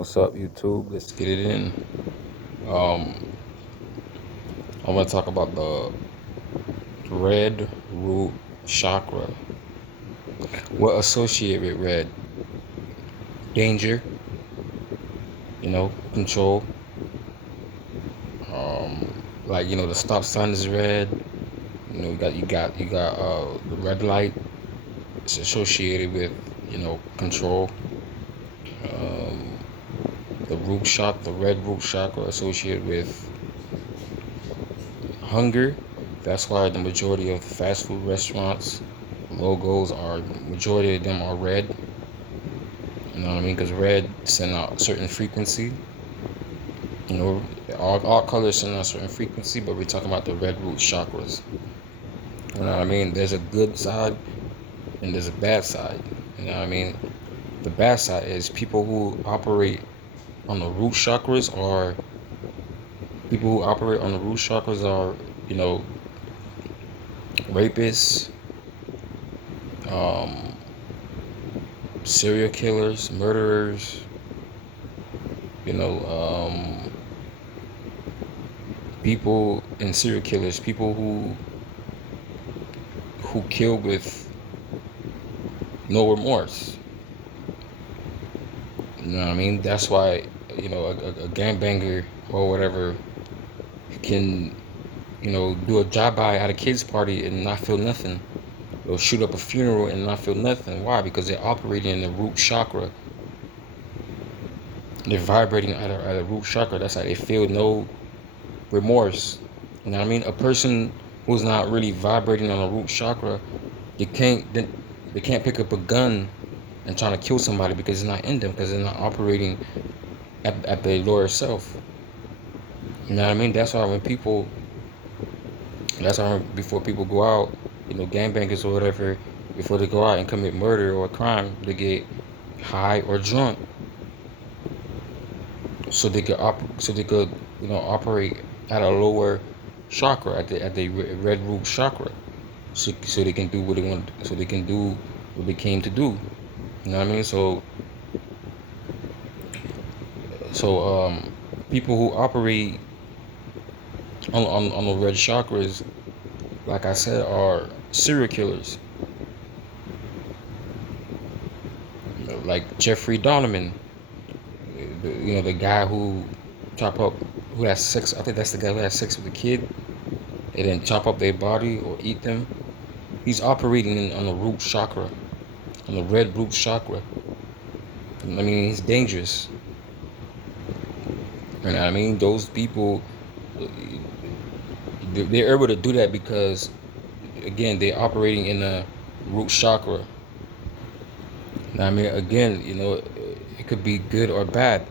What's up, YouTube? Let's get it in. Um, I want to talk about the red root chakra. What associate with red? Danger, control. The stop sign is red. You got the red light. It's associated with control. Um, the red root chakra associated with hunger. That's why the majority of fast food restaurants logos are majority of them are red. You know what I mean? Because red send out certain frequency. You know, all colors send out certain frequency, but we're talking about the red root chakras. You know what I mean? There's a good side and there's a bad side. You know what I mean? The bad side is people who operate on the root chakras are you know, rapists, um, serial killers, murderers, you know, people and serial killers, people who kill with no remorse. You know what I mean? That's why a gangbanger or whatever can do a drive-by at a kid's party and not feel nothing. They'll shoot up a funeral and not feel nothing. Why? Because they're operating in the root chakra. They're vibrating at a root chakra. That's how they feel no remorse. You know what I mean? A person who's not really vibrating on a root chakra, they can't pick up a gun and trying to kill somebody because it's not in them, because they're not operating at their lower self. You know what I mean? That's why before people go out, gangbangers or whatever, before they go out and commit murder or crime, they get high or drunk so they could operate at a lower chakra, at the red root chakra, so they can do what they want, so they can do what they came to do. You know what I mean? So people who operate on the red chakras, like I said, are serial killers, like Jeffrey Donovan, the guy who who has sex. I think that's the guy who has sex with a kid and then chop up their body or eat them. He's operating on the root chakra, on the red root chakra. I mean, he's dangerous. You know what I mean? Those people, they're able to do that because, again, they're operating in the root chakra. Now, I mean, again, it could be good or bad.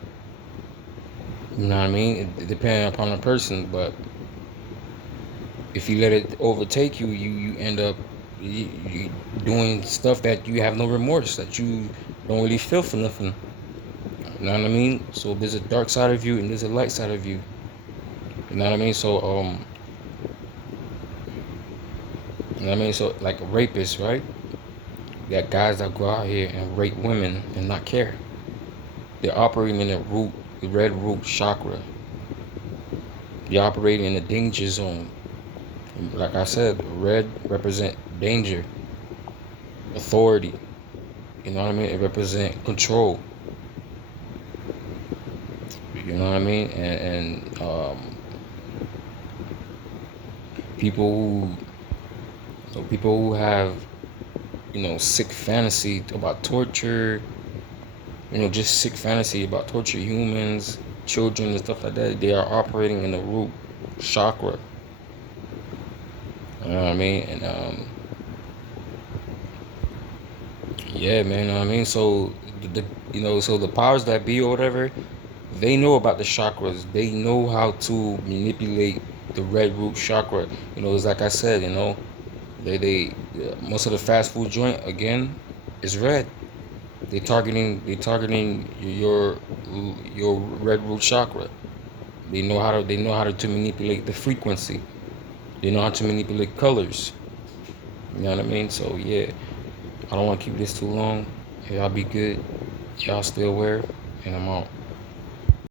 You know what I mean? It depends upon the person, but if you let it overtake you, you end up you doing stuff that you have no remorse, that you don't really feel for nothing. You know what I mean? So there's a dark side of you and there's a light side of you. You know what I mean? You know what I mean? So like rapists, right? You got guys that go out here and rape women and not care. They're operating in the red root chakra. They're operating in the danger zone. Like I said, red represent danger, authority. You know what I mean? It represents control. You know what I mean? And people who have sick fantasy about torture, just sick fantasy about torture humans, children, and stuff like that. They are operating in the root chakra. You know what I mean? And yeah, man. You know what I mean? So so the powers that be or whatever, they know about the chakras. They know how to manipulate the red root chakra. It's like I said. They most of the fast food joint again is red. They targeting your red root chakra. They know how to manipulate the frequency. They know how to manipulate colors. You know what I mean? So yeah, I don't want to keep this too long. Y'all be good. Y'all stay aware, and I'm out.